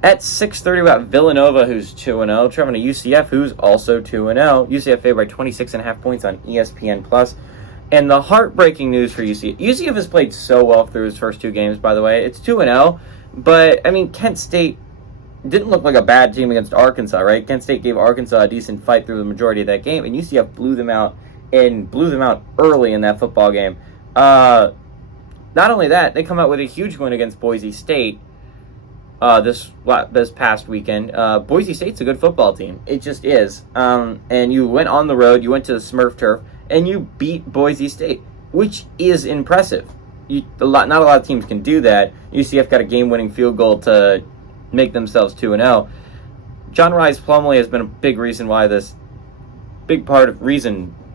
At 6:30, we got Villanova, who's 2-0, traveling to UCF, who's also 2-0. UCF favored by 26.5 points on ESPN+. And the heartbreaking news for UCF. UCF has played so well through his first two games, by the way. It's 2-0, but, I mean, Kent State didn't look like a bad team against Arkansas, right? Kent State gave Arkansas a decent fight through the majority of that game, and UCF blew them out early in that football game. Not only that, they come out with a huge win against Boise State this past weekend. Boise State's a good football team. It just is. And you went on the road, you went to the Smurf turf, and you beat Boise State, which is impressive. Not a lot of teams can do that. UCF got a game-winning field goal to make themselves 2-0. John Rhys Plumlee has been a big reason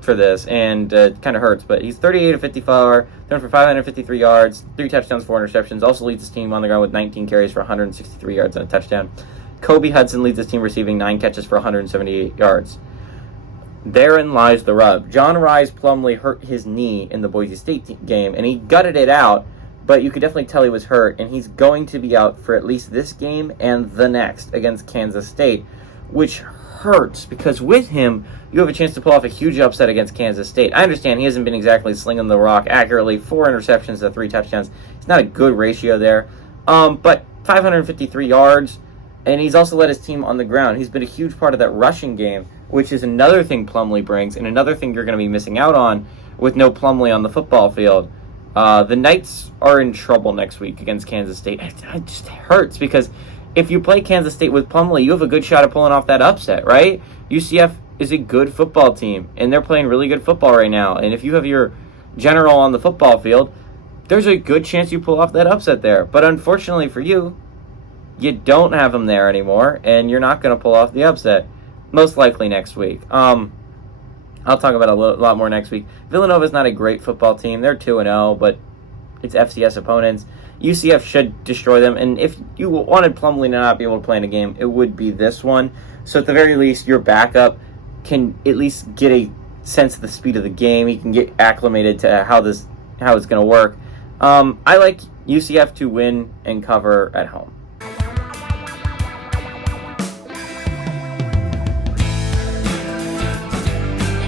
for this, and it kind of hurts, but he's 38 of 54, thrown for 553 yards, 3 touchdowns, 4 interceptions, also leads his team on the ground with 19 carries for 163 yards and a touchdown. Kobe Hudson leads his team receiving 9 catches for 178 yards. Therein lies the rub. John Rhys Plumlee hurt his knee in the Boise State game, and he gutted it out, but you could definitely tell he was hurt, and he's going to be out for at least this game and the next against Kansas State, which hurts because with him, you have a chance to pull off a huge upset against Kansas State. I understand he hasn't been exactly slinging the rock accurately, 4 interceptions to 3 touchdowns. It's not a good ratio there, but 553 yards, and he's also led his team on the ground. He's been a huge part of that rushing game, which is another thing Plumlee brings, and another thing you're going to be missing out on with no Plumlee on the football field. The Knights are in trouble next week against Kansas State. It just hurts because if you play Kansas State with Plumlee, you have a good shot at pulling off that upset, right? UCF is a good football team, and they're playing really good football right now. And if you have your general on the football field, there's a good chance you pull off that upset there. But unfortunately for you, you don't have him there anymore, and you're not going to pull off the upset, most likely next week. I'll talk about a lot more next week. Villanova is not a great football team. They're 2-0, but it's FCS opponents. UCF should destroy them, and if you wanted Plumlee to not be able to play in a game, it would be this one. So at the very least, your backup can at least get a sense of the speed of the game. He can get acclimated to how it's going to work. I like UCF to win and cover at home.